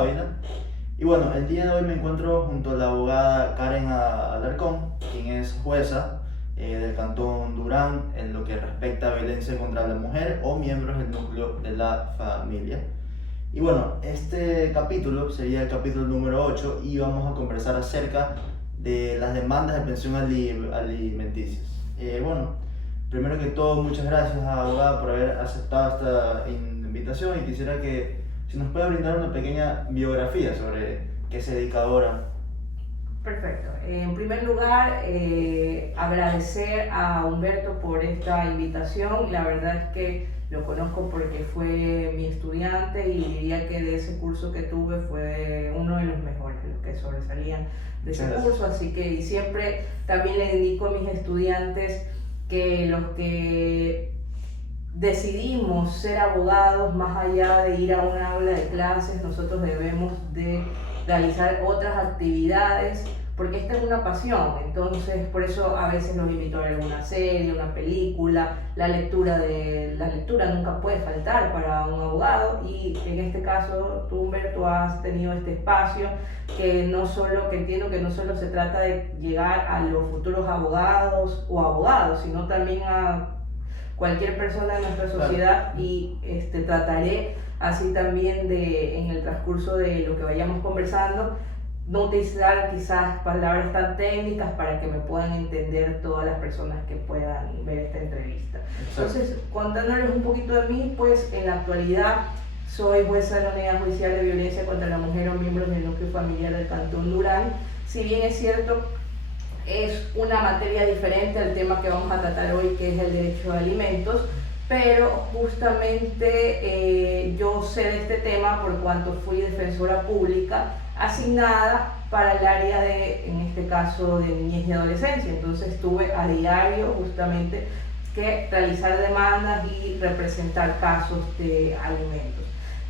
Ávila. Y bueno, el día de hoy me encuentro junto a la abogada Karen Alarcón, quien es jueza del Cantón Durán en lo que respecta a violencia contra la mujer o miembros del núcleo de la familia. Y bueno, este capítulo sería el capítulo número 8 y vamos a conversar acerca de las demandas de pensión alimenticias. Bueno, primero que todo, muchas gracias, abogada, por haber aceptado esta invitación y quisiera que si nos puede brindar una pequeña biografía sobre qué se dedica ahora. Perfecto. En primer lugar, agradecer a Humberto por esta invitación. La verdad es que lo conozco porque fue mi estudiante y diría que de ese curso que tuve fue uno de los mejores, los que sobresalían de ese curso. Así que y siempre también le indico a mis estudiantes que los que decidimos ser abogados, más allá de ir a un aula de clases, nosotros debemos de realizar otras actividades, porque esta es una pasión. Entonces por eso a veces los invito a ver una serie, una película. La lectura nunca puede faltar para un abogado, y en este caso tú, Humberto, has tenido este espacio que entiendo que no solo se trata de llegar a los futuros abogados o abogados, sino también a cualquier persona de nuestra sociedad. Y trataré así también en el transcurso de lo que vayamos conversando, no utilizar quizás palabras tan técnicas para que me puedan entender todas las personas que puedan ver esta entrevista. Entonces, contándoles un poquito de mí, pues en la actualidad soy jueza de la Unidad Judicial de Violencia contra la Mujer o miembros del núcleo familiar del Cantón Durán. Si bien es cierto, es una materia diferente al tema que vamos a tratar hoy, que es el derecho de alimentos, pero justamente yo sé de este tema por cuanto fui defensora pública asignada para el área en este caso, de niñez y adolescencia. Entonces tuve a diario justamente que realizar demandas y representar casos de alimentos.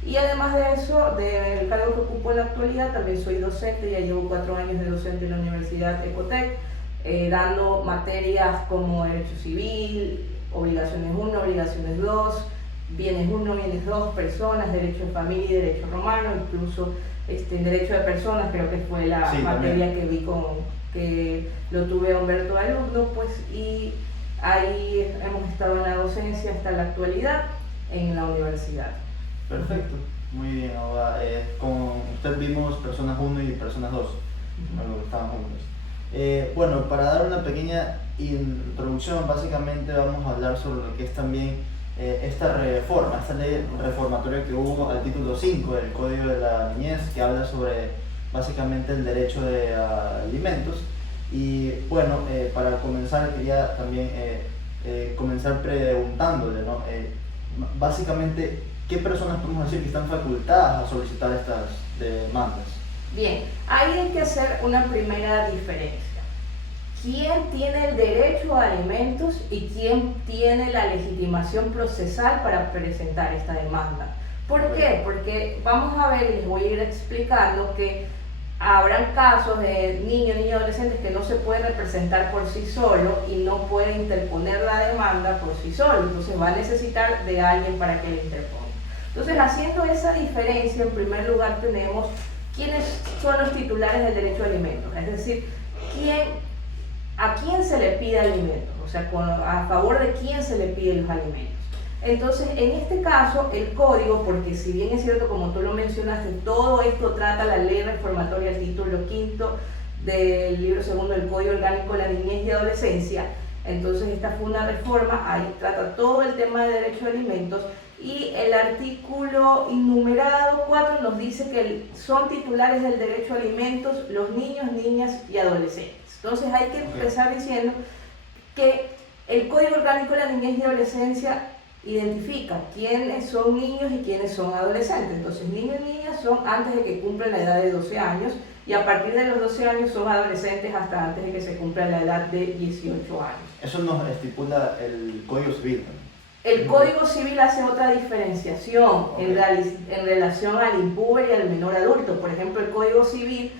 Y además de eso, del cargo que ocupo en la actualidad, también soy docente. Ya llevo 4 años de docente en la Universidad Ecotec, dando materias como Derecho Civil, Obligaciones 1, Obligaciones 2, Bienes 1, Bienes 2, Personas, Derecho de Familia y Derecho Romano, incluso Derecho de Personas, creo que fue la materia que vi que lo tuve a Humberto de alumno, pues, y ahí hemos estado en la docencia hasta la actualidad en la universidad. Perfecto, muy bien, abogada. Con usted vimos Personas 1 y Personas 2, cuando estaban juntos. Bueno, para dar una pequeña introducción, básicamente vamos a hablar sobre lo que es también esta ley reformatoria que hubo al título 5 del Código de la Niñez, que habla sobre básicamente el derecho de alimentos. Y bueno, para comenzar quería también comenzar preguntándole, ¿no? Básicamente, ¿qué personas podemos decir que están facultadas a solicitar estas demandas? Bien, ahí hay que hacer una primera diferencia. ¿Quién tiene el derecho a alimentos y quién tiene la legitimación procesal para presentar esta demanda? ¿Por qué? Porque vamos a ver, y les voy a ir explicando que habrán casos de niños y adolescentes que no se pueden representar por sí solo y no pueden interponer la demanda por sí solo. Entonces va a necesitar de alguien para que le interponga. Entonces, haciendo esa diferencia, en primer lugar tenemos quiénes son los titulares del derecho a alimentos, es decir, a quién se le pide alimentos, o sea, a favor de quién se le piden los alimentos. Entonces, en este caso, el código, porque si bien es cierto, como tú lo mencionaste, todo esto trata la ley reformatoria, el título 5 del libro 2 del Código Orgánico de la Niñez y Adolescencia. Entonces, esta fue una reforma, ahí trata todo el tema de derecho a alimentos. Y el artículo enumerado 4 nos dice que son titulares del derecho a alimentos los niños, niñas y adolescentes. Entonces hay que empezar diciendo que el Código Orgánico de la Niñez y Adolescencia identifica quiénes son niños y quiénes son adolescentes. Entonces, niños y niñas son antes de que cumplan la edad de 12 años, y a partir de los 12 años son adolescentes hasta antes de que se cumpla la edad de 18 años. Eso nos estipula el Código Civil, ¿no? El Código Civil hace otra diferenciación en relación al impuber y al menor adulto. Por ejemplo, el Código Civil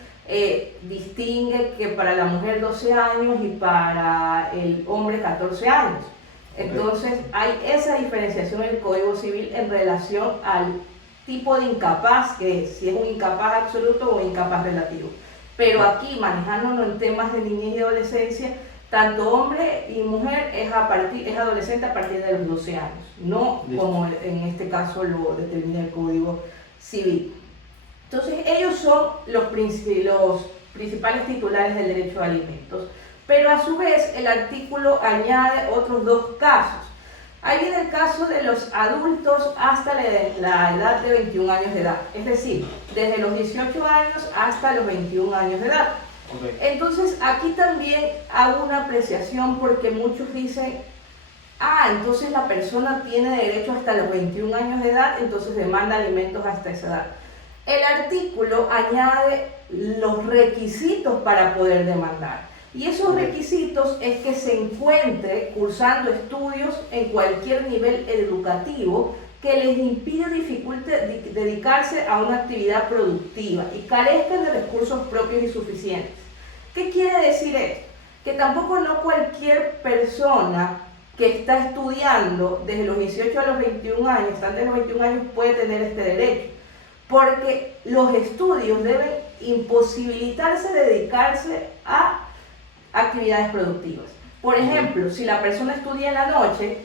distingue que para la mujer 12 años y para el hombre 14 años. Entonces hay esa diferenciación en el Código Civil en relación al tipo de incapaz que es, si es un incapaz absoluto o un incapaz relativo. Pero aquí, manejándonos en temas de niñez y adolescencia, tanto hombre y mujer es adolescente a partir de los 12 años, no Listo. como en este caso lo determina el Código Civil. Entonces, ellos son los principales titulares del derecho a alimentos, pero a su vez el artículo añade otros dos casos. Ahí viene el caso de los adultos hasta la edad de 21 años de edad, es decir, desde los 18 años hasta los 21 años de edad. Okay. Entonces, aquí también hago una apreciación porque muchos dicen, entonces la persona tiene derecho hasta los 21 años de edad, entonces demanda alimentos hasta esa edad. El artículo añade los requisitos para poder demandar. Y esos requisitos es que se encuentre cursando estudios en cualquier nivel educativo que les impide o dificulte dedicarse a una actividad productiva y carezcan de recursos propios y suficientes. ¿Qué quiere decir esto? Que tampoco no cualquier persona que está estudiando desde los 18 a los 21 años, estando de los 21 años, puede tener este derecho. Porque los estudios deben imposibilitarse de dedicarse a actividades productivas. Por ejemplo, si la persona estudia en la noche,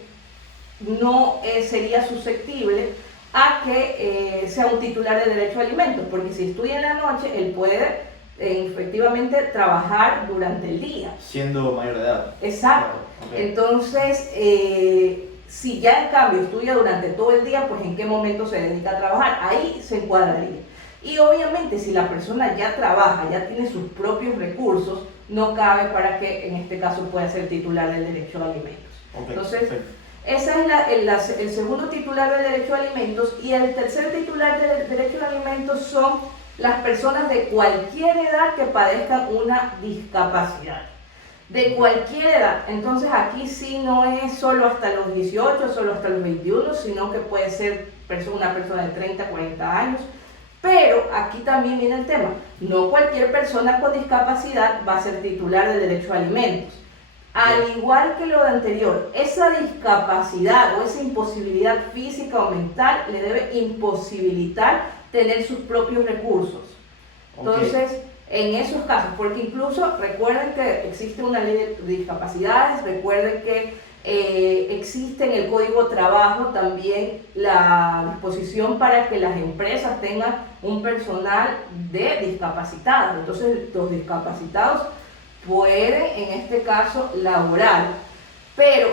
no sería susceptible a que sea un titular de derecho a alimentos, porque si estudia en la noche, él puede efectivamente trabajar durante el día. Siendo mayor de edad. Exacto. Claro. Okay. Entonces, si ya en cambio estudia durante todo el día, pues en qué momento se dedica a trabajar, ahí se encuadraría. Y obviamente si la persona ya trabaja, ya tiene sus propios recursos, no cabe para que en este caso pueda ser titular del derecho a alimentos. Okay, entonces, perfecto. ese es el segundo titular del derecho a alimentos, y el tercer titular del derecho a alimentos son las personas de cualquier edad que padezcan una discapacidad. De cualquier edad. Entonces aquí sí no es solo hasta los 18, solo hasta los 21, sino que puede ser una persona de 30, 40 años. Pero aquí también viene el tema, no cualquier persona con discapacidad va a ser titular del derecho a alimentos. Al igual que lo de anterior, esa discapacidad o esa imposibilidad física o mental le debe imposibilitar tener sus propios recursos. Entonces, en esos casos, porque incluso recuerden que existe una ley de discapacidades, recuerden que existe en el Código de Trabajo también la disposición para que las empresas tengan un personal de discapacitados. Entonces, los discapacitados pueden, en este caso, laborar. Pero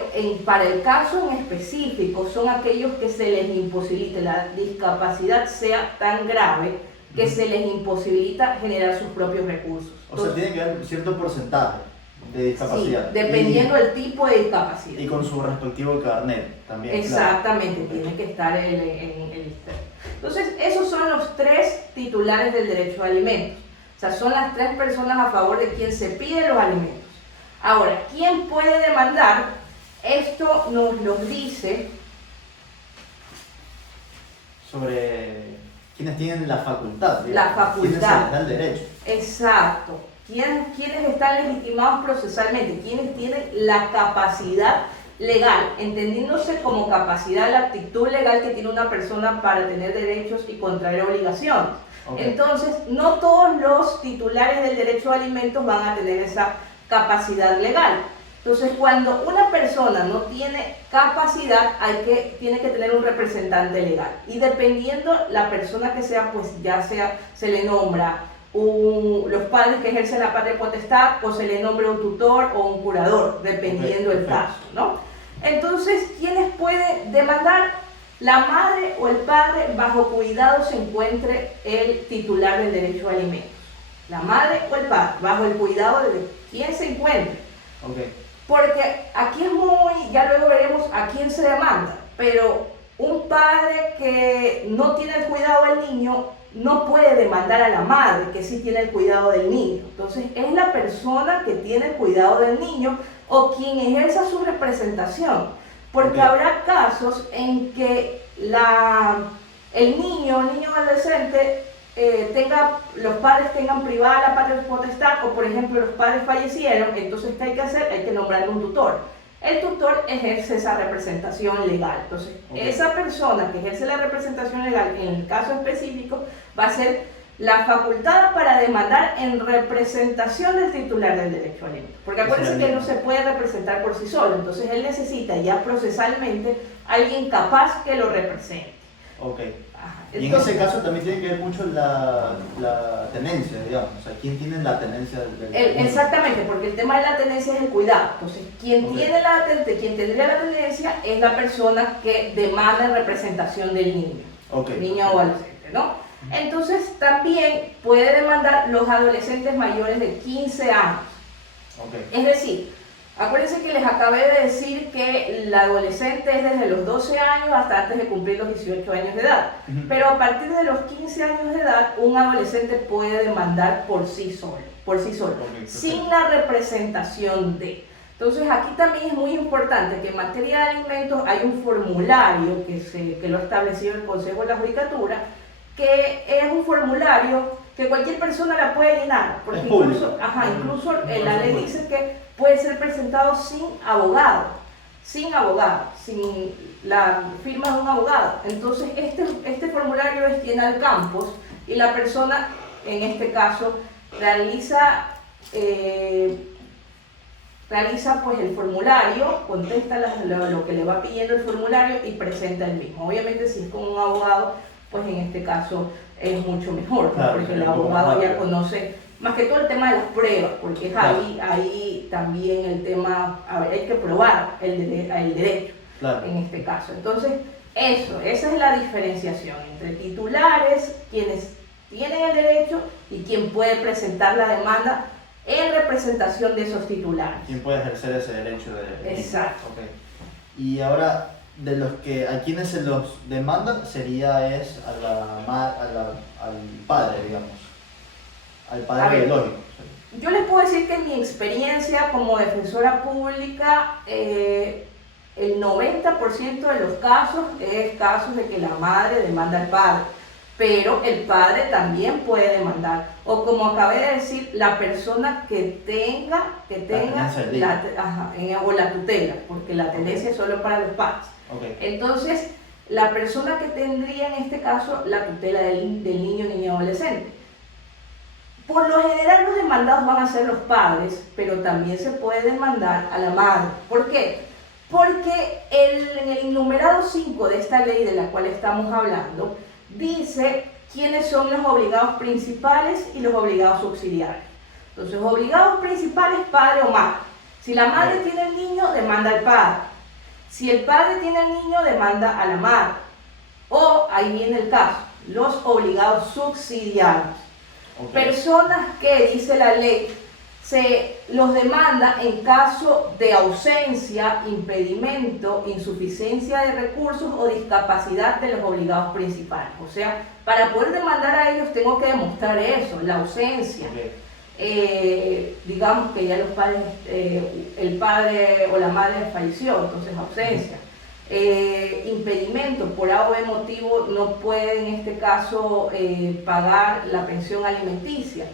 para el caso en específico, son aquellos que se les imposibilita, la discapacidad sea tan grave que se les imposibilita generar sus propios recursos. O sea, tiene que haber cierto porcentaje de discapacidad. Sí, dependiendo del tipo de discapacidad. Y con su respectivo carnet también. Exactamente, claro. tiene que estar en el listado. Entonces, esos son los tres titulares del derecho a alimentos. O sea, son las tres personas a favor de quien se pide los alimentos. Ahora, ¿quién puede demandar? Esto nos lo dice sobre quienes tienen la facultad. La facultad. Quienes se les da el derecho. Exacto. ¿Quiénes están legitimados procesalmente? ¿Quiénes tienen la capacidad legal? Entendiéndose como capacidad la actitud legal que tiene una persona para tener derechos y contraer obligaciones. Okay. Entonces, no todos los titulares del derecho a alimentos van a tener esa capacidad legal. Entonces, cuando una persona no tiene capacidad, tiene que tener un representante legal. Y dependiendo la persona que sea, pues ya sea, se le nombra los padres que ejercen la patria potestad, o se le nombra un tutor o un curador, dependiendo el caso, ¿no? Entonces, ¿quiénes pueden demandar? La madre o el padre bajo cuidado se encuentre el titular del derecho a alimentos. La madre o el padre bajo el cuidado de quién se encuentre. Okay. Porque aquí es ya luego veremos a quién se demanda, pero un padre que no tiene el cuidado del niño no puede demandar a la madre que sí tiene el cuidado del niño. Entonces es la persona que tiene el cuidado del niño o quien ejerza su representación, porque habrá casos en que el niño adolescente los padres tengan privada la patria potestad, o por ejemplo los padres fallecieron. Entonces ¿qué hay que hacer? Hay que nombrar un tutor. el tutor ejerce esa representación legal. Entonces, esa persona que ejerce la representación legal, en el caso específico, va a ser la facultada para demandar en representación del titular del derecho al alimento. Porque acuérdense que él no se puede representar por sí solo, entonces él necesita ya procesalmente alguien capaz que lo represente. Ok. Entonces, y en ese caso también tiene que ver mucho la tenencia, digamos, o sea, ¿quién tiene la tenencia del exactamente, porque el tema de la tenencia es el cuidado. Entonces, quien tendría la tenencia es la persona que demanda en representación del niño, niño o adolescente, ¿no? Entonces, también puede demandar los adolescentes mayores de 15 años. Es decir, acuérdense que les acabé de decir que el adolescente es desde los 12 años hasta antes de cumplir los 18 años de edad. Pero a partir de los 15 años de edad, un adolescente puede demandar por sí solo, sin la representación de. Entonces, aquí también es muy importante que en materia de alimentos hay un formulario que lo ha establecido el Consejo de la Judicatura, que es un formulario que cualquier persona la puede llenar, porque incluso la ley dice que puede ser presentado sin abogado, sin la firma de un abogado. Entonces, este formulario es llenar campos y la persona, en este caso, realiza pues el formulario, contesta lo que le va pidiendo el formulario y presenta el mismo. Obviamente, si es con un abogado, pues en este caso es mucho mejor, claro, porque el abogado ya conoce más que todo el tema de las pruebas, porque es ahí también el tema, hay que probar el derecho, claro, en este caso. Entonces, esa es la diferenciación entre titulares, quienes tienen el derecho, y quien puede presentar la demanda en representación de esos titulares. ¿Quién puede ejercer ese derecho de... Exacto. Y ahora, de los que a quienes se los demanda sería al padre, digamos, al padre biológico. Yo les puedo decir que en mi experiencia como defensora pública, el 90% de los casos es casos de que la madre demanda al padre, pero el padre también puede demandar, o como acabé de decir, la persona que tenga o la tutela, porque la tenencia es solo para los padres. Entonces, la persona que tendría en este caso la tutela del niño, niña o adolescente. Por lo general los demandados van a ser los padres, pero también se puede demandar a la madre. ¿Por qué? Porque en el enumerado 5 de esta ley de la cual estamos hablando, dice quiénes son los obligados principales y los obligados subsidiarios. Entonces, obligados principales, padre o madre. Si la madre tiene el niño, demanda al padre. Si el padre tiene al niño, demanda a la madre. O, ahí viene el caso, los obligados subsidiarios. Personas que, dice la ley, se los demanda en caso de ausencia, impedimento, insuficiencia de recursos o discapacidad de los obligados principales. O sea, para poder demandar a ellos tengo que demostrar eso, la ausencia. Digamos que ya los padres, el padre o la madre falleció, entonces ausencia. Impedimento, por A o B motivo no puede en este caso pagar la pensión alimenticia.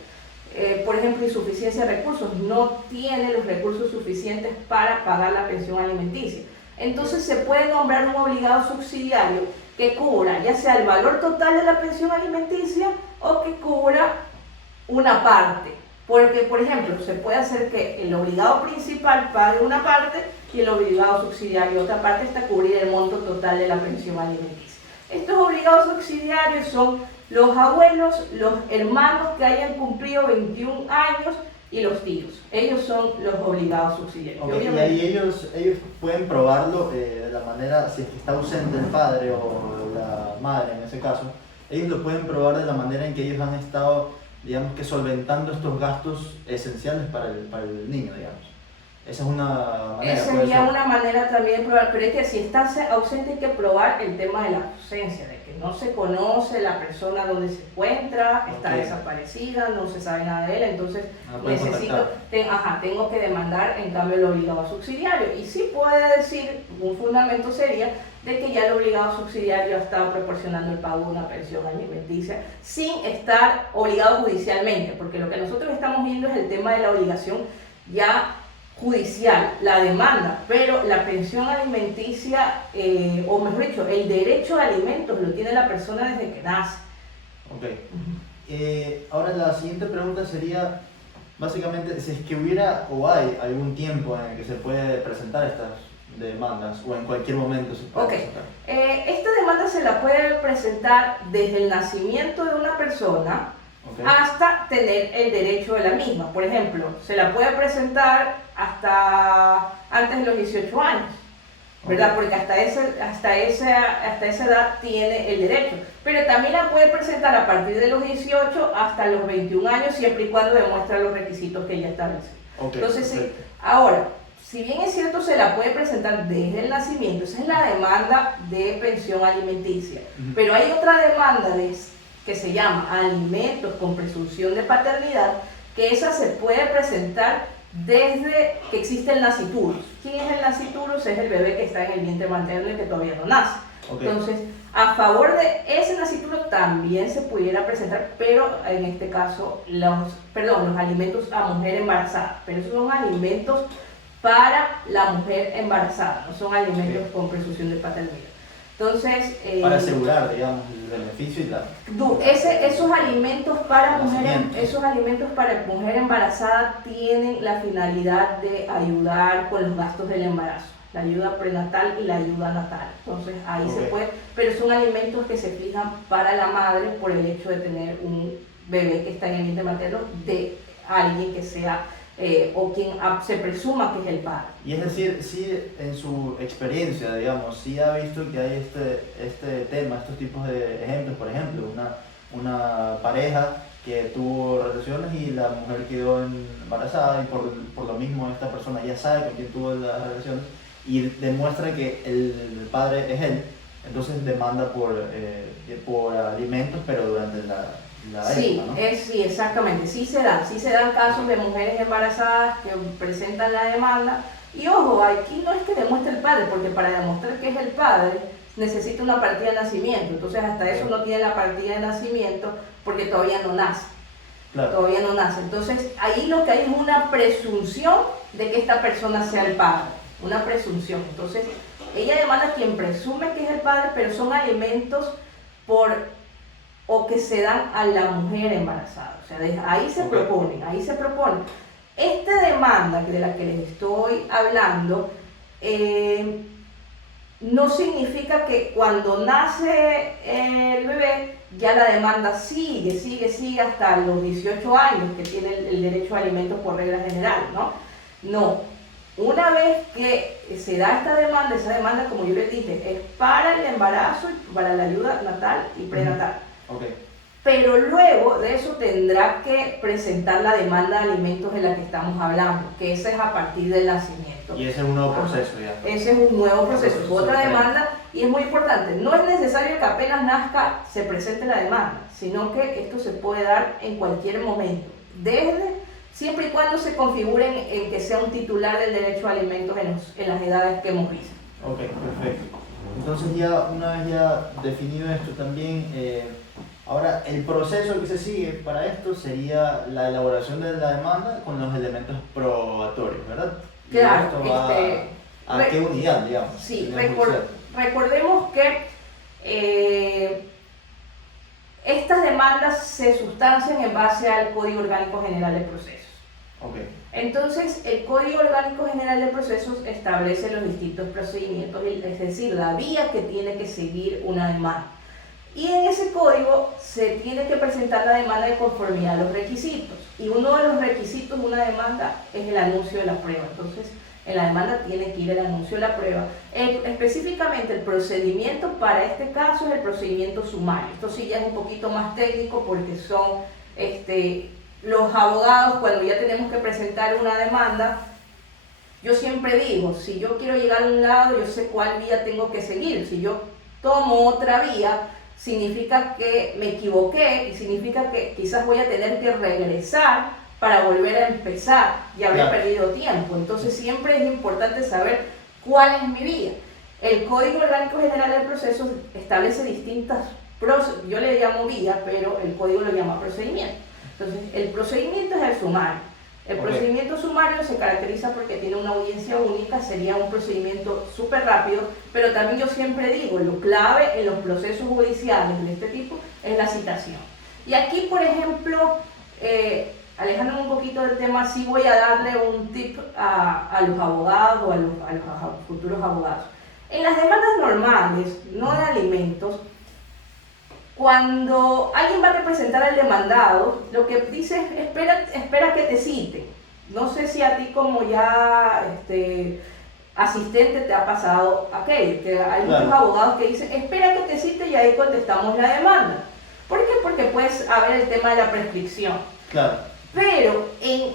Por ejemplo, insuficiencia de recursos, no tiene los recursos suficientes para pagar la pensión alimenticia. Entonces se puede nombrar un obligado subsidiario que cubra ya sea el valor total de la pensión alimenticia o que cubra una parte. Porque, por ejemplo, se puede hacer que el obligado principal pague una parte y el obligado subsidiario otra parte hasta cubrir el monto total de la pensión alimenticia. Estos obligados subsidiarios son los abuelos, los hermanos que hayan cumplido 21 años y los tíos. Ellos son los obligados subsidiarios. Y ahí ellos pueden probarlo de la manera, si es que está ausente el padre o la madre en ese caso, ellos lo pueden probar de la manera en que ellos han estado, digamos que solventando estos gastos esenciales para el niño, digamos. Esa es una manera. Esa sería una manera también de probar, pero es que si está ausente hay que probar el tema de la ausencia, de que no se conoce la persona donde se encuentra, está desaparecida, no se sabe nada de él, entonces tengo que demandar en cambio el obligado subsidiario. Y sí puede decir, un fundamento sería de que ya el obligado subsidiario ha estado proporcionando el pago de una pensión alimenticia sin estar obligado judicialmente, porque lo que nosotros estamos viendo es el tema de la obligación ya judicial la demanda, pero la pensión alimenticia, o mejor dicho, el derecho a alimentos lo tiene la persona desde que nace. Ok. Ahora la siguiente pregunta sería, básicamente, si es que hubiera o hay algún tiempo en el que se puede presentar estas demandas o en cualquier momento se puede presentar. Esta demanda se la puede presentar desde el nacimiento de una persona hasta tener el derecho de la misma. Por ejemplo, se la puede presentar hasta antes de los 18 años, ¿verdad? Porque hasta esa edad tiene el derecho. Pero también la puede presentar a partir de los 18 hasta los 21 años, siempre y cuando demuestra los requisitos que ella establece. Entonces, sí, ahora, si bien es cierto, se la puede presentar desde el nacimiento, esa es la demanda de pensión alimenticia. Pero hay otra demanda que se llama alimentos con presunción de paternidad, que esa se puede presentar desde que existe el nasciturus. ¿Quién es el nasciturus? Es el bebé que está en el vientre materno y que todavía no nace. Entonces, a favor de ese nasciturus también se pudiera presentar, pero en este caso, los alimentos a mujer embarazada. Pero esos son alimentos para la mujer embarazada, no son alimentos con presunción de paternidad. Entonces, para asegurar, digamos, el beneficio y la... Esos alimentos para mujer embarazada tienen la finalidad de ayudar con los gastos del embarazo, la ayuda prenatal y la ayuda natal. Entonces, ahí se puede, pero son alimentos que se fijan para la madre por el hecho de tener un bebé que está en el vientre materno de alguien que sea o quien se presuma que es el padre. Y es decir, sí, en su experiencia, digamos, sí ha visto que hay este tema, estos tipos de ejemplos. Por ejemplo, una pareja que tuvo relaciones y la mujer quedó embarazada, y por lo mismo esta persona ya sabe con quién tuvo las relaciones y demuestra que el padre es él, entonces demanda por alimentos, pero durante la sí, época, ¿no? sí, exactamente, sí se dan casos de mujeres embarazadas que presentan la demanda. Y ojo, aquí no es que demuestre el padre, porque para demostrar que es el padre necesita una partida de nacimiento. Entonces hasta eso no tiene la partida de nacimiento porque todavía no nace. Claro. Todavía no nace. Entonces ahí lo que hay es una presunción de que esta persona sea el padre. Una presunción. Entonces ella demanda a quien presume que es el padre, pero son alimentos o que se dan a la mujer embarazada. O sea, ahí se propone. Esta demanda de la que les estoy hablando no significa que cuando nace el bebé ya la demanda sigue hasta los 18 años que tiene el derecho a alimentos por regla general, ¿no? No. Una vez que se da esta demanda, esa demanda, como yo les dije, es para el embarazo y para la ayuda natal y prenatal. Pero luego de eso tendrá que presentar la demanda de alimentos de la que estamos hablando, que esa es a partir del nacimiento. Y ese es un nuevo proceso ya. Ese es un nuevo proceso, es otra demanda, y es muy importante. No es necesario que apenas nazca se presente la demanda, sino que esto se puede dar en cualquier momento, siempre y cuando se configuren en que sea un titular del derecho a alimentos en las edades que hemos visto. Ok, perfecto. Entonces ya una vez ya definido esto también, ahora el proceso que se sigue para esto sería la elaboración de la demanda con los elementos probatorios, ¿verdad? Claro. ¿Y esto va a qué unidad, digamos? Sí, recordemos que estas demandas se sustancian en base al Código Orgánico General de Procesos. Entonces, el Código Orgánico General de Procesos establece los distintos procedimientos, es decir, la vía que tiene que seguir una demanda. Y en ese código se tiene que presentar la demanda de conformidad a los requisitos. Y uno de los requisitos de una demanda es el anuncio de la prueba. Entonces, en la demanda tiene que ir el anuncio de la prueba. Específicamente, el procedimiento para este caso es el procedimiento sumario. Esto sí ya es un poquito más técnico porque son los abogados, cuando ya tenemos que presentar una demanda. Yo siempre digo, si yo quiero llegar a un lado, yo sé cuál vía tengo que seguir. Si yo tomo otra vía, significa que me equivoqué y significa que quizás voy a tener que regresar para volver a empezar y haber perdido tiempo. Entonces siempre es importante saber cuál es mi vía. El Código Orgánico General del Proceso establece distintas, yo le llamo vía, pero el código lo llama procedimiento. Entonces el procedimiento es el sumario. El Ok. procedimiento sumario se caracteriza porque tiene una audiencia única, sería un procedimiento súper rápido, pero también yo siempre digo, lo clave en los procesos judiciales de este tipo es la citación. Y aquí, por ejemplo, alejándome un poquito del tema, sí voy a darle un tip a los abogados o a los futuros abogados. En las demandas normales, no de alimentos, cuando alguien va a representar al demandado, lo que dice es espera que te cite. No sé si a ti como ya asistente te ha pasado aquello, que hay muchos abogados que dicen espera que te cite y ahí contestamos la demanda. ¿Por qué? Porque puedes haber el tema de la prescripción. Claro. Pero en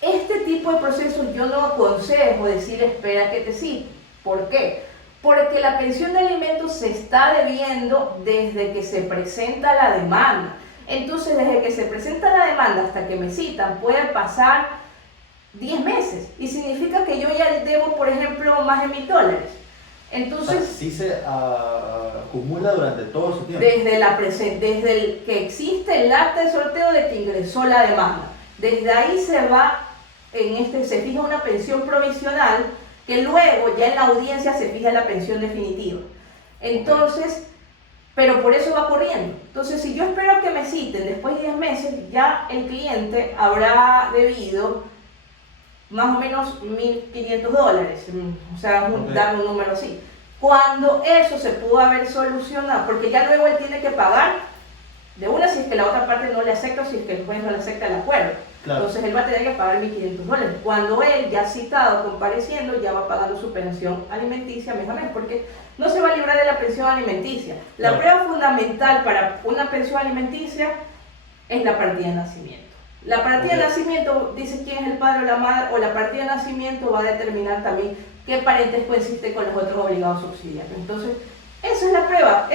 este tipo de procesos yo no aconsejo decir espera que te cite. ¿Por qué? Porque la pensión de alimentos se está debiendo desde que se presenta la demanda. Entonces, desde que se presenta la demanda hasta que me citan, puede pasar 10 meses. Y significa que yo ya debo, por ejemplo, más de $1000. Entonces, O sea, sí se acumula durante todo ese tiempo. desde el que existe el acta de sorteo de que ingresó la demanda. Desde ahí se va, se fija una pensión provisional, que luego ya en la audiencia se fija la pensión definitiva. Entonces, pero por eso va corriendo. Entonces, si yo espero que me citen después de 10 meses, ya el cliente habrá debido más o menos $1500, o sea, dar un número así. Cuando eso se pudo haber solucionado, porque ya luego él tiene que pagar de una si es que la otra parte no le acepta o si es que el juez no le acepta el acuerdo. Claro. Entonces él va a tener que pagar $1500. Cuando él ya citado, compareciendo, ya va pagando su pensión alimenticia mes a mes, porque no se va a librar de la pensión alimenticia. La Claro. prueba fundamental para una pensión alimenticia es la partida de nacimiento. La partida de nacimiento dice quién es el padre o la madre, o la partida de nacimiento va a determinar también qué parentesco existe con los otros obligados subsidiarios. Entonces, esa es la prueba.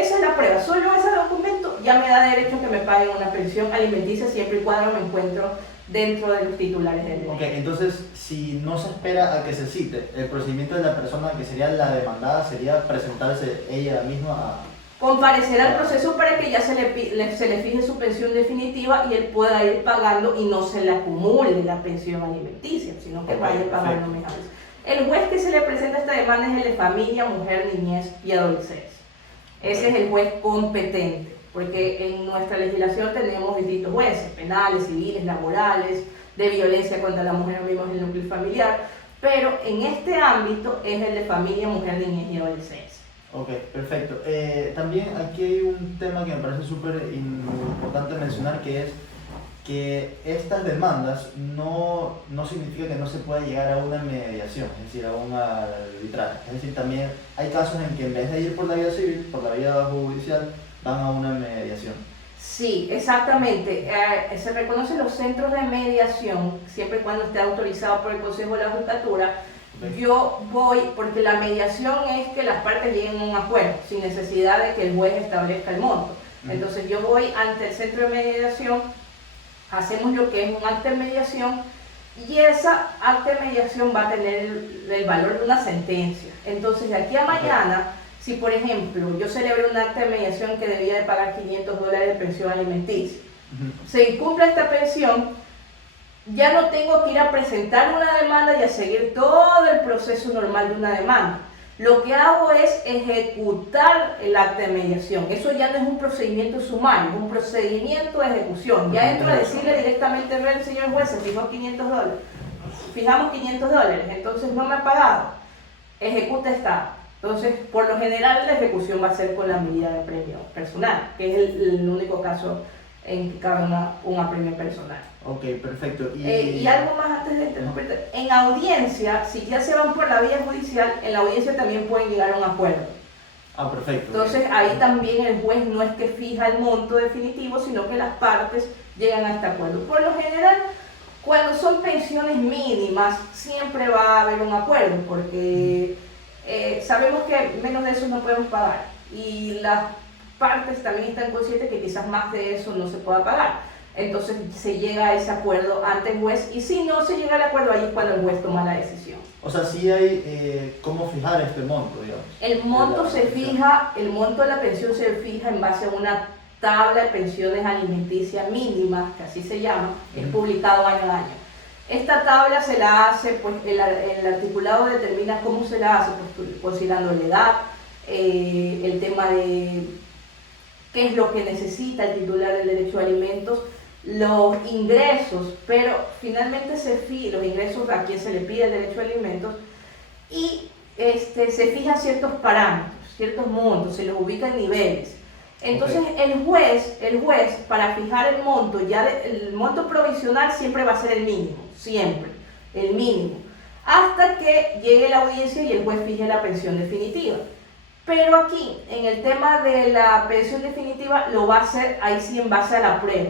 Solo ese documento ya me da derecho a que me paguen una pensión alimenticia siempre y cuando me encuentro dentro de los titulares del derecho. Ok, entonces si no se espera a que se cite, el procedimiento de la persona que sería la demandada sería presentarse ella misma a... Comparecer al proceso para que ya se le fije su pensión definitiva y él pueda ir pagando y no se le acumule la pensión alimenticia, sino que vaya pagando mes a mes. El juez que se le presenta esta demanda es el de familia, mujer, niñez y adolescencia. Ese es el juez competente, porque en nuestra legislación tenemos distintos jueces, penales, civiles, laborales, de violencia contra la mujer, vimos el núcleo familiar, pero en este ámbito es el de familia, mujer, niñez y adolescencia. Ok, perfecto. También aquí hay un tema que me parece súper importante mencionar, que es que estas demandas no significa que no se pueda llegar a una mediación, es decir, a un arbitraje. Es decir, también hay casos en que en vez de ir por la vía civil, por la vía judicial, van a una mediación. Sí, exactamente. Se reconocen los centros de mediación siempre y cuando esté autorizado por el Consejo de la Judicatura. Yo voy, porque la mediación es que las partes lleguen a un acuerdo, sin necesidad de que el juez establezca el monto. Entonces yo voy ante el centro de mediación, hacemos lo que es un acta de mediación y esa acta de mediación va a tener el valor de una sentencia. Entonces de aquí a mañana, si por ejemplo yo celebré un acta de mediación que debía de pagar $500 de pensión alimenticia, se incumple esta pensión, ya no tengo que ir a presentar una demanda y a seguir todo el proceso normal de una demanda. Lo que hago es ejecutar el acta de mediación. Eso ya no es un procedimiento sumario, es un procedimiento de ejecución. Ya entro a decirle directamente, el señor juez, se fijó $500. Fijamos $500, entonces no me ha pagado. Ejecuta esta. Entonces, por lo general, la ejecución va a ser con la medida de premio personal, que es el único caso en que cabe un apremio personal. Ok, perfecto. Y algo más antes de interrumpirte. En audiencia, si ya se van por la vía judicial, en la audiencia también pueden llegar a un acuerdo. Ah, perfecto. Entonces ahí también el juez no es que fija el monto definitivo, sino que las partes llegan a este acuerdo. Por lo general, cuando son pensiones mínimas, siempre va a haber un acuerdo, porque sabemos que menos de eso no podemos pagar. Y las partes también están conscientes que quizás más de eso no se pueda pagar. Entonces se llega a ese acuerdo ante el juez y si no se llega al acuerdo, ahí es cuando el juez toma la decisión. O sea, sí hay cómo fijar este monto, digamos. El monto se fija, el monto de la pensión se fija en base a una tabla de pensiones alimenticias mínimas, que así se llama, es publicado año a año. Esta tabla se la hace, pues el articulado determina cómo se la hace, pues, considerando la edad, el tema de qué es lo que necesita el titular del derecho a alimentos, los ingresos, pero finalmente los ingresos a quien se le pide el derecho a alimentos, y se fijan ciertos parámetros, ciertos montos, se los ubica en niveles. Entonces el juez para fijar el monto, el monto provisional siempre va a ser el mínimo, siempre, el mínimo, hasta que llegue la audiencia y el juez fije la pensión definitiva. Pero aquí, en el tema de la pensión definitiva, lo va a hacer ahí sí en base a la prueba.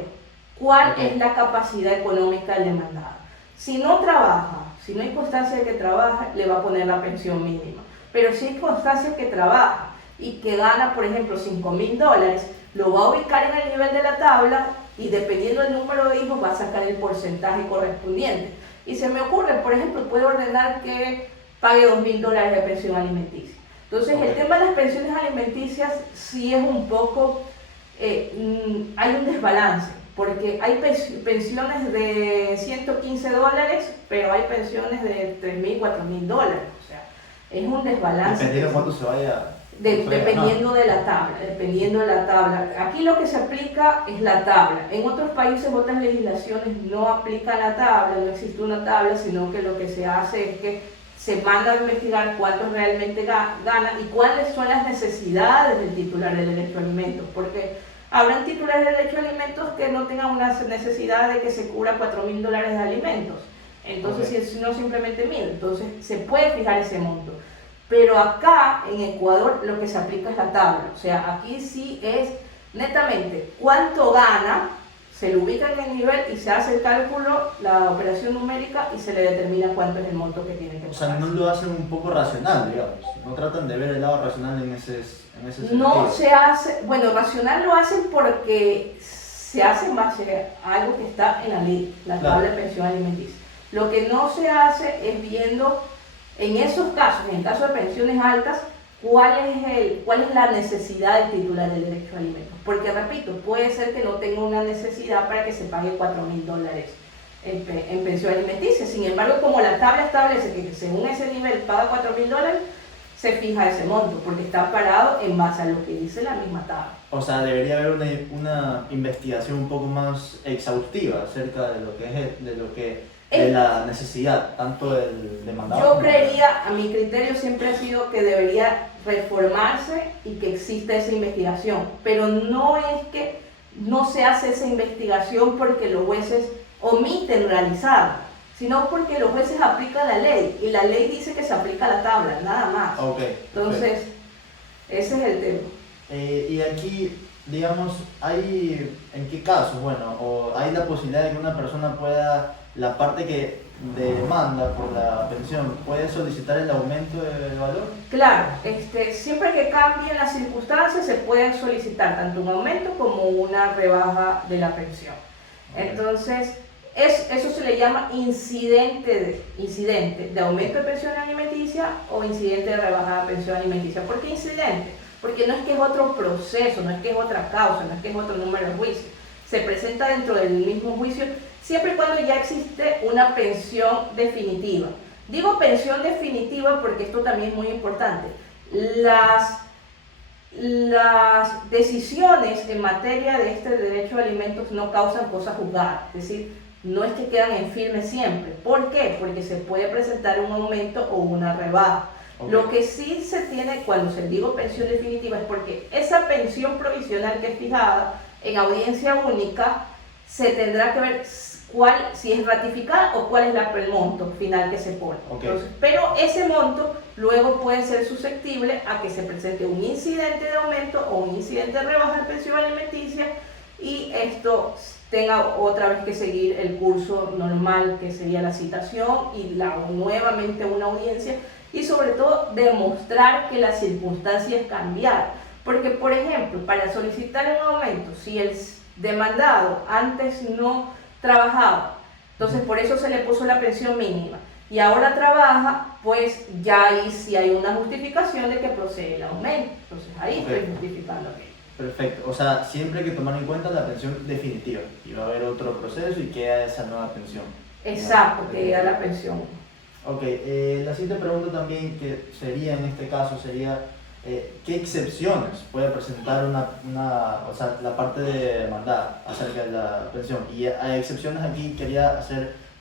¿Cuál es la capacidad económica del demandado? Si no trabaja, si no hay constancia de que trabaja, le va a poner la pensión mínima. Pero si hay constancia de que trabaja y que gana, por ejemplo, $5.000, lo va a ubicar en el nivel de la tabla y dependiendo del número de hijos va a sacar el porcentaje correspondiente. Y se me ocurre, por ejemplo, puede ordenar que pague $2.000 de pensión alimenticia. Entonces, el tema de las pensiones alimenticias sí es un poco, hay un desbalance, porque hay pensiones de $115, pero hay pensiones de $3.000, $4.000, o sea, es un desbalance. Dependiendo de cuánto se vaya. Dependiendo de la tabla, Aquí lo que se aplica es la tabla. En otros países, otras legislaciones no aplican la tabla, no existe una tabla, sino que lo que se hace es que se manda a investigar cuántos realmente ganan y cuáles son las necesidades del titular del derecho a alimentos, porque habrán titulares de derecho a alimentos que no tengan una necesidad de que se cubra $4.000 de alimentos, entonces si no simplemente 1.000, entonces se puede fijar ese monto. Pero acá en Ecuador lo que se aplica es la tabla, o sea, aquí sí es netamente cuánto gana, se lo ubica en el nivel y se hace el cálculo, la operación numérica y se le determina cuánto es el monto que tiene que pagar. O sea, no lo hacen un poco racional, digamos, no tratan de ver el lado racional en ese sentido. No se hace, bueno, racional lo hacen porque se hace en base a algo que está en la ley, la tabla de pensión alimenticia. Lo que no se hace es viendo, en esos casos, en el caso de pensiones altas, cuál es la necesidad del titular del derecho a alimentos. Porque, repito, puede ser que no tenga una necesidad para que se pague $4.000 en pensión alimenticia. Sin embargo, como la tabla establece que según ese nivel paga $4.000, se fija ese monto, porque está parado en base a lo que dice la misma tabla. O sea, debería haber una investigación un poco más exhaustiva acerca de lo que es de la necesidad, tanto del demandado. Yo creería, a mi criterio siempre ha sido que debería reformarse y que exista esa investigación, pero no es que no se hace esa investigación porque los jueces omiten realizarla, sino porque los jueces aplican la ley y la ley dice que se aplica la tabla, nada más. Entonces, ese es el tema. Y aquí, digamos, ¿en qué casos? Bueno, o hay la posibilidad de que una persona pueda, la parte que demanda por la pensión, ¿puede solicitar el aumento del valor? Claro, siempre que cambien las circunstancias se puede solicitar tanto un aumento como una rebaja de la pensión. Entonces, eso se le llama incidente de aumento de pensión alimenticia o incidente de rebaja de pensión alimenticia. ¿Por qué incidente? Porque no es que es otro proceso, no es que es otra causa, no es que es otro número de juicio. Se presenta dentro del mismo juicio siempre y cuando ya existe una pensión definitiva. Digo pensión definitiva porque esto también es muy importante. Las decisiones en materia de este derecho a alimentos no causan cosa juzgada, es decir, no es que quedan en firme siempre. ¿Por qué? Porque se puede presentar un aumento o una rebaja. Lo que sí se tiene cuando se digo pensión definitiva es porque esa pensión provisional que es fijada en audiencia única se tendrá que ver si es ratificada o cuál es el monto final que se pone. Entonces, pero ese monto luego puede ser susceptible a que se presente un incidente de aumento o un incidente de rebaja de pensión alimenticia y esto tenga otra vez que seguir el curso normal que sería la citación y nuevamente una audiencia y sobre todo demostrar que las circunstancias cambiaron. Porque, por ejemplo, para solicitar un aumento, si el demandado antes no trabajaba, entonces por eso se le puso la pensión mínima y ahora trabaja, pues ya ahí sí hay una justificación de que procede el aumento. Entonces ahí estoy justificando aquello. Perfecto, o sea, siempre hay que tomar en cuenta la pensión definitiva y va a haber otro proceso y queda esa nueva pensión. Exacto, que llega la pensión. Ok, la siguiente pregunta también que sería en este caso sería, ¿qué excepciones puede presentar o sea, la parte de demandada acerca de la pensión? Y a excepciones aquí quería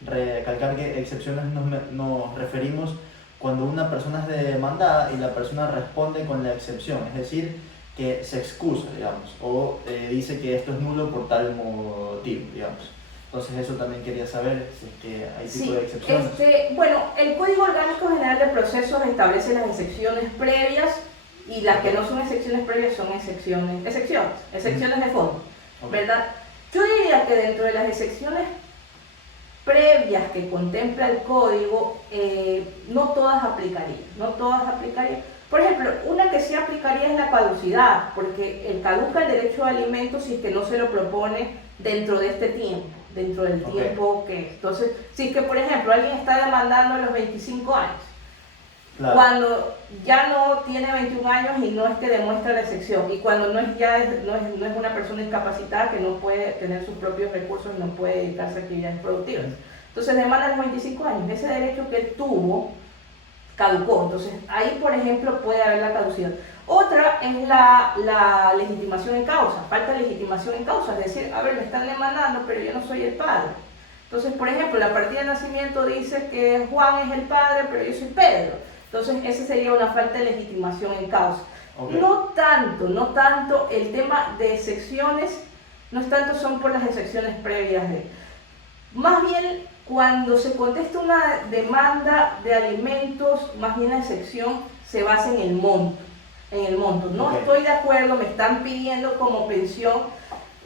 recalcar que excepciones nos referimos cuando una persona es demandada y la persona responde con la excepción, es decir, que se excusa, digamos, o dice que esto es nulo por tal motivo, digamos. Entonces eso también quería saber si es que hay tipo de excepciones. Bueno, el Código Orgánico General de Procesos establece las excepciones previas y las que no son excepciones previas son excepciones de fondo, ¿verdad? Yo diría que dentro de las excepciones previas que contempla el código, no todas aplicarían. Por ejemplo, una que sí aplicaría es la caducidad, porque caduca el derecho a alimentos si es que no se lo propone dentro de este tiempo, dentro del tiempo que es. Entonces, si es que, por ejemplo, alguien está demandando a los 25 años, claro, cuando ya no tiene 21 años y no es que demuestra la excepción, y cuando no es una persona discapacitada que no puede tener sus propios recursos y no puede dedicarse a actividades productivas. Entonces demanda a los 25 años, ese derecho que él tuvo caducó, entonces ahí por ejemplo puede haber la caducidad. Otra es la legitimación en causa, falta de legitimación en causa, es decir, a ver, me están demandando pero yo no soy el padre. Entonces, por ejemplo, la partida de nacimiento dice que Juan es el padre pero yo soy Pedro. Entonces, esa sería una falta de legitimación en causa. Okay. No tanto el tema de excepciones, no es tanto son por las excepciones previas más bien, cuando se contesta una demanda de alimentos, más bien la excepción se basa en el monto. No estoy de acuerdo, me están pidiendo como pensión,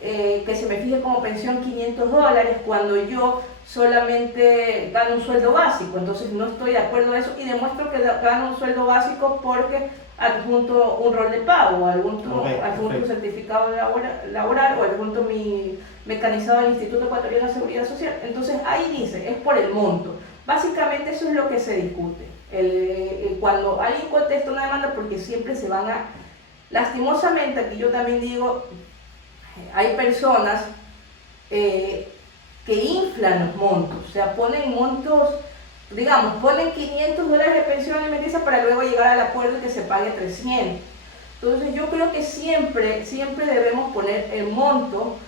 que se me fije como pensión $500 cuando yo solamente gano un sueldo básico, entonces no estoy de acuerdo a eso y demuestro que gano un sueldo básico porque adjunto un rol de pago, adjunto un certificado laboral o adjunto mi mecanizado del Instituto Ecuatoriano de Seguridad Social. Entonces ahí dice, es por el monto. Básicamente eso es lo que se discute. Cuando alguien contesta una demanda, porque siempre se van a... Lastimosamente, aquí yo también digo, hay personas que inflan los montos, o sea, ponen montos, digamos, ponen $500 de pensión alimenticia para luego llegar al acuerdo y que se pague 300. Entonces yo creo que siempre debemos poner el monto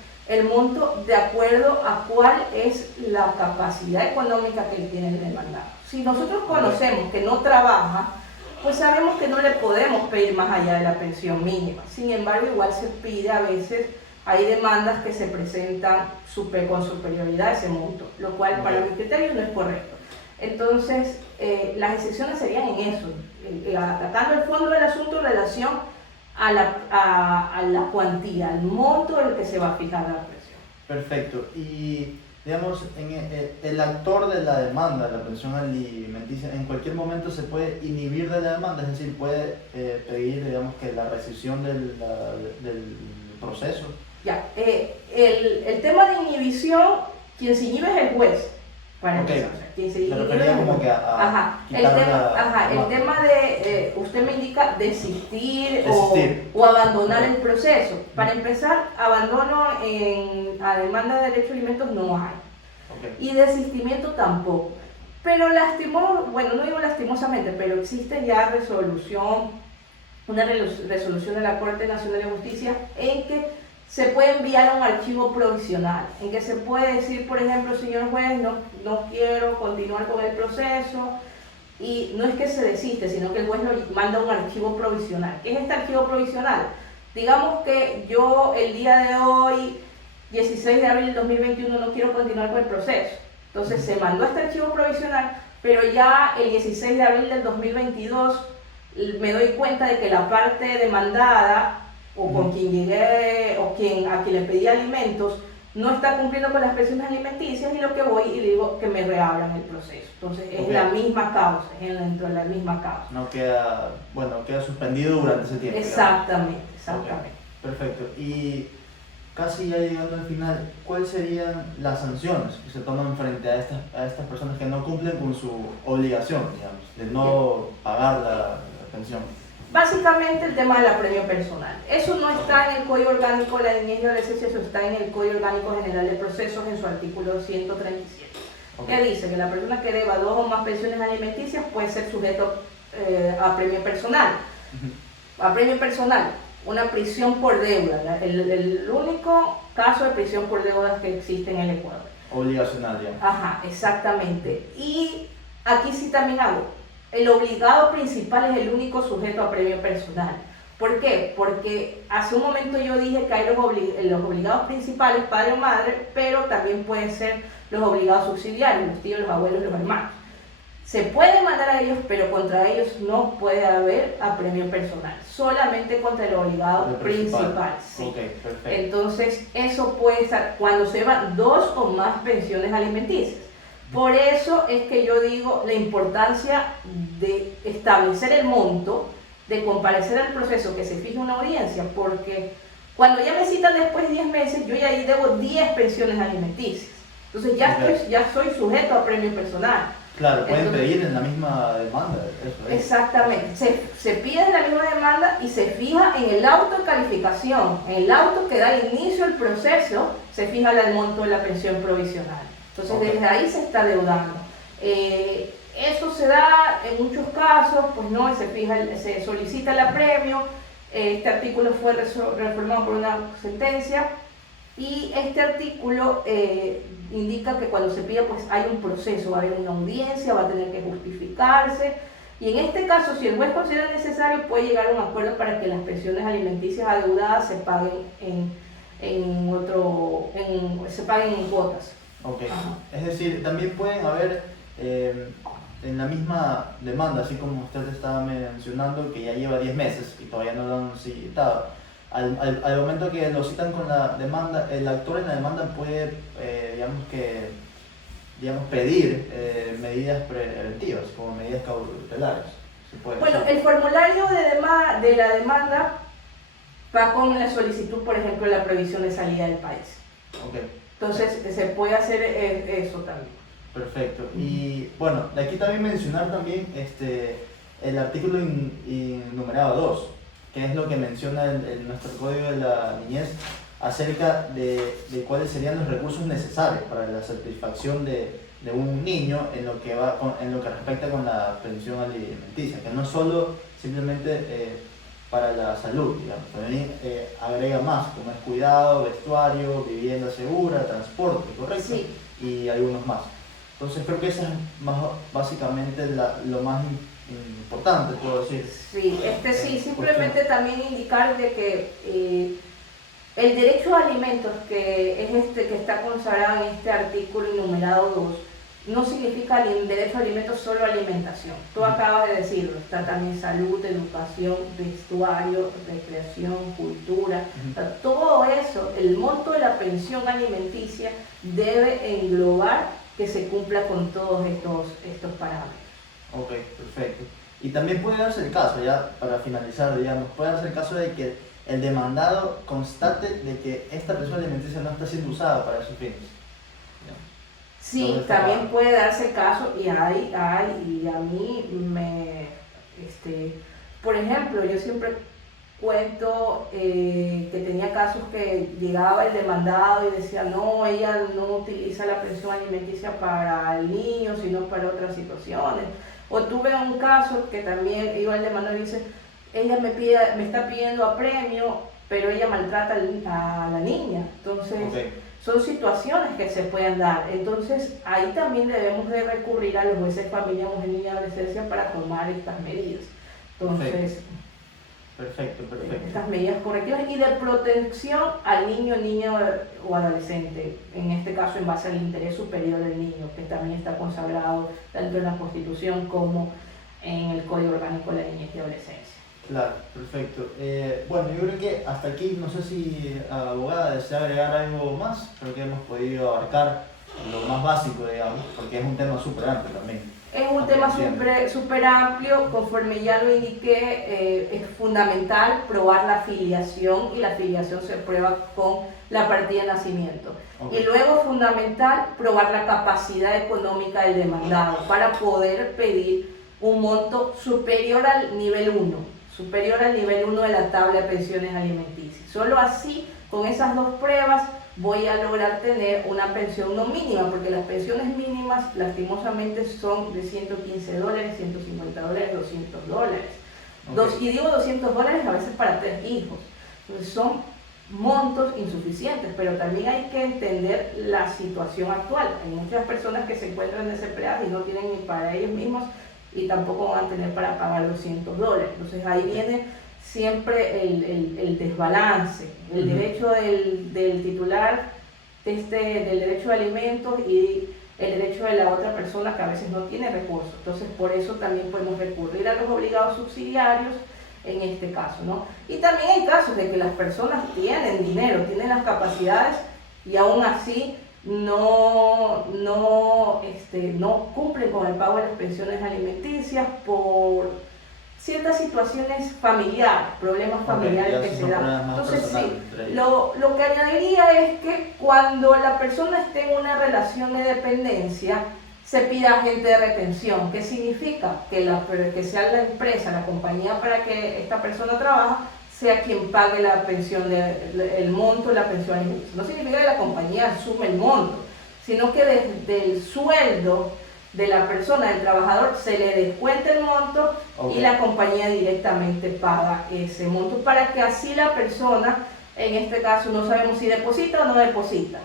de acuerdo a cuál es la capacidad económica que tiene el demandado. Si nosotros conocemos que no trabaja, pues sabemos que no le podemos pedir más allá de la pensión mínima. Sin embargo, igual se pide a veces, hay demandas que se presentan con superioridad a ese monto, lo cual para mi criterio no es correcto. Entonces, las excepciones serían en eso, atacando el fondo del asunto en relación a la cuantía, al monto en el que se va a fijar la pensión. Perfecto. Y, digamos, el actor de la demanda de la pensión alimenticia, ¿en cualquier momento se puede inhibir de la demanda? Es decir, puede pedir, digamos, que la rescisión del proceso. Ya, el tema de inhibición, quien se inhibe es el juez. Para empezar, quien se inhibe es el juez. El tema de, usted me indica desistir. O abandonar el proceso. Para empezar, abandono a demanda de derecho a alimentos no hay. Y desistimiento tampoco. Pero no digo lastimosamente, pero existe ya una resolución de la Corte Nacional de Justicia en que se puede enviar un archivo provisional, en que se puede decir, por ejemplo, señor juez, no quiero continuar con el proceso, y no es que se desiste, sino que el juez lo manda un archivo provisional. ¿Qué es este archivo provisional? Digamos que yo el día de hoy, 16 de abril del 2021, no quiero continuar con el proceso. Entonces se mandó este archivo provisional, pero ya el 16 de abril del 2022 me doy cuenta de que la parte demandada o con quien llegué o a quien le pedí alimentos no está cumpliendo con las pensiones alimenticias, y lo que voy y digo que me reabran el proceso. Entonces es la misma causa, es dentro de la misma causa. No queda, queda suspendido durante ese tiempo. Exactamente. Perfecto. Y casi ya llegando al final, ¿cuáles serían las sanciones que se toman frente a estas personas que no cumplen con su obligación, digamos, de no pagar la pensión? Básicamente el tema del apremio personal. Eso no está en el Código Orgánico de la Niñez y Adolescencia, eso está en el Código Orgánico General de Procesos en su artículo 137. Okay. que dice que la persona que deba 2 o más pensiones alimenticias puede ser sujeto a premio personal. A premio personal, una prisión por deuda, el único caso de prisión por deudas que existe en el Ecuador. Obligacional, ya. Ajá, exactamente. Y aquí sí también hago, el obligado principal es el único sujeto a premio personal. ¿Por qué? Porque hace un momento yo dije que hay los obligados principales, padre o madre, pero también pueden ser los obligados subsidiarios, los tíos, los abuelos, los hermanos. Se puede mandar a ellos, pero contra ellos no puede haber apremio personal, solamente contra el obligado principal. Sí. Okay, perfecto. Entonces, eso puede estar cuando se van 2 o más pensiones alimenticias. Por eso es que yo digo la importancia de establecer el monto, de comparecer al proceso, que se fije una audiencia, porque cuando ya me citan después de 10 meses, yo ya debo 10 pensiones alimenticias. Entonces ya soy sujeto a premio personal. Claro, pueden pedir en la misma demanda. Eso es. Exactamente, se pide en la misma demanda y se fija en el auto de calificación, en el auto que da inicio al proceso, se fija el monto de la pensión provisional. Entonces desde ahí se está deudando. Eso se da en muchos casos, pues no, se solicita el apremio, este artículo fue reformado por una sentencia y este artículo indica que cuando se pida pues hay un proceso, va a haber una audiencia, va a tener que justificarse y en este caso si el juez considera necesario puede llegar a un acuerdo para que las pensiones alimenticias adeudadas se paguen se paguen en cuotas. Okay. Es decir, también pueden haber en la misma demanda, así como usted estaba mencionando, que ya lleva 10 meses y todavía no lo han citado. Al momento que lo citan con la demanda, el actor en la demanda puede, pedir medidas preventivas, como medidas cautelares. Bueno, el formulario de la demanda va con la solicitud, por ejemplo, de la previsión de salida del país. Okay. Entonces, se puede hacer eso también. Perfecto. Y bueno, de aquí también mencionar también el artículo numerado 2, que es lo que menciona nuestro Código de la Niñez acerca de cuáles serían los recursos necesarios para la satisfacción de un niño en lo que respecta con la pensión alimenticia, que no es solo simplemente para la salud, digamos, también agrega más, como es cuidado, vestuario, vivienda segura, transporte, ¿correcto? Sí. Y algunos más. Entonces creo que eso es básicamente lo más importante, puedo decir. Sí, sí, simplemente también indicar de que el derecho a alimentos, que es que está consagrado en este artículo enumerado 2, no significa el derecho a alimentos solo alimentación. Tú acabas de decirlo, está también salud, educación, vestuario, recreación, cultura. O sea, todo eso, el monto de la pensión alimenticia debe englobar que se cumpla con todos estos parámetros. Ok, perfecto. Y también puede darse el caso, ya para finalizar, digamos, puede darse el caso de que el demandado constate de que esta pensión alimenticia no está siendo usada para esos fines. Sí, también puede darse el caso y a mí por ejemplo, yo siempre cuento que tenía casos que llegaba el demandado y decía, no, ella no utiliza la pensión alimenticia para el niño, sino para otras situaciones. O tuve un caso que también iba el demandado y dice, ella me está pidiendo apremio, pero ella maltrata a la niña. Entonces, son situaciones que se pueden dar. Entonces, ahí también debemos de recurrir a los jueces de familia, mujer, niña y adolescencia para tomar estas medidas. Entonces, perfecto. Estas medidas correctivas y de protección al niño, niña o adolescente, en este caso en base al interés superior del niño, que también está consagrado tanto en la Constitución como en el Código Orgánico de la Niñez y Adolescencia. Claro, perfecto. Bueno, yo creo que hasta aquí, no sé si abogada desea agregar algo más. Creo que hemos podido abarcar lo más básico, digamos, porque es un tema súper amplio también. Es un tema súper amplio, conforme ya lo indiqué, es fundamental probar la filiación y la filiación se prueba con la partida de nacimiento. Y luego fundamental probar la capacidad económica del demandado para poder pedir un monto superior al nivel 1. Superior al nivel 1 de la tabla de pensiones alimenticias. Solo así, con esas dos pruebas, voy a lograr tener una pensión no mínima, porque las pensiones mínimas lastimosamente son de $115, $150, $200. Y digo $200 a veces para 3 hijos. Entonces son montos insuficientes, pero también hay que entender la situación actual. Hay muchas personas que se encuentran desempleadas y no tienen ni para ellos mismos y tampoco van a tener para pagar $200. Entonces ahí viene siempre el desbalance, el derecho del titular del derecho de alimentos y el derecho de la otra persona que a veces no tiene recursos. Entonces por eso también podemos recurrir a los obligados subsidiarios en este caso, ¿no? Y también hay casos de que las personas tienen dinero, tienen las capacidades y aún así no cumplen con el pago de las pensiones alimenticias por ciertas situaciones familiares, problemas familiares que se dan. Entonces sí, lo que añadiría es que cuando la persona esté en una relación de dependencia, se pida agente de retención. ¿Qué significa? Que sea la empresa, la compañía para que esta persona trabaja, sea quien pague la pensión, el monto de la pensión alimenticia. No significa que la compañía asume el monto, sino que desde el sueldo de la persona, del trabajador, se le descuenta el monto y la compañía directamente paga ese monto para que así la persona, en este caso no sabemos si deposita o no deposita.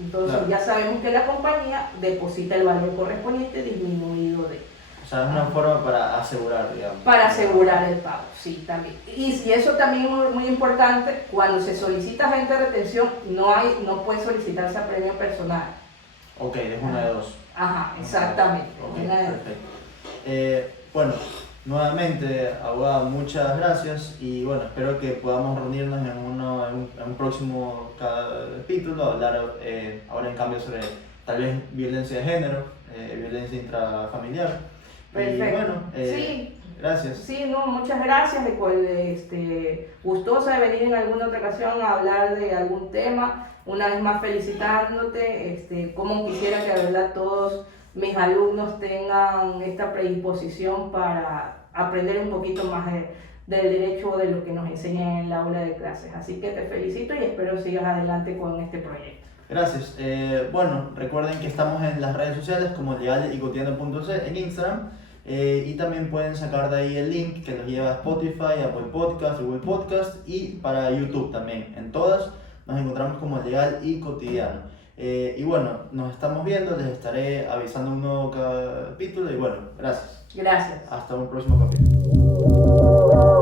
Entonces ya sabemos que la compañía deposita el valor correspondiente disminuido de... O sea, es una forma para asegurar, digamos. Para asegurar el pago, sí, también. Y eso también es muy importante, cuando se solicita agente de retención, no puede solicitarse a premio personal. Ok, es una de dos. Ajá, exactamente. Okay, perfecto. Bueno, nuevamente, abogada, muchas gracias y bueno, espero que podamos reunirnos en un próximo capítulo, hablar ahora en cambio sobre tal vez violencia de género, violencia intrafamiliar. Perfecto. Y bueno, sí. Gracias. Sí, no, muchas gracias, gustosa de venir en alguna otra ocasión a hablar de algún tema. Una vez más felicitándote, como quisiera que de verdad todos mis alumnos tengan esta predisposición para aprender un poquito más del derecho de lo que nos enseñan en el aula de clases. Así que te felicito y espero sigas adelante con este proyecto. Gracias. Bueno, recuerden que estamos en las redes sociales como legalicotidiano.c en Instagram. Y también pueden sacar de ahí el link que los lleva a Spotify, Apple Podcast, Google Podcast y para YouTube también. En todas nos encontramos como Legal y Cotidiano. Y bueno, nos estamos viendo, les estaré avisando un nuevo capítulo y bueno, gracias. Gracias. Hasta un próximo capítulo.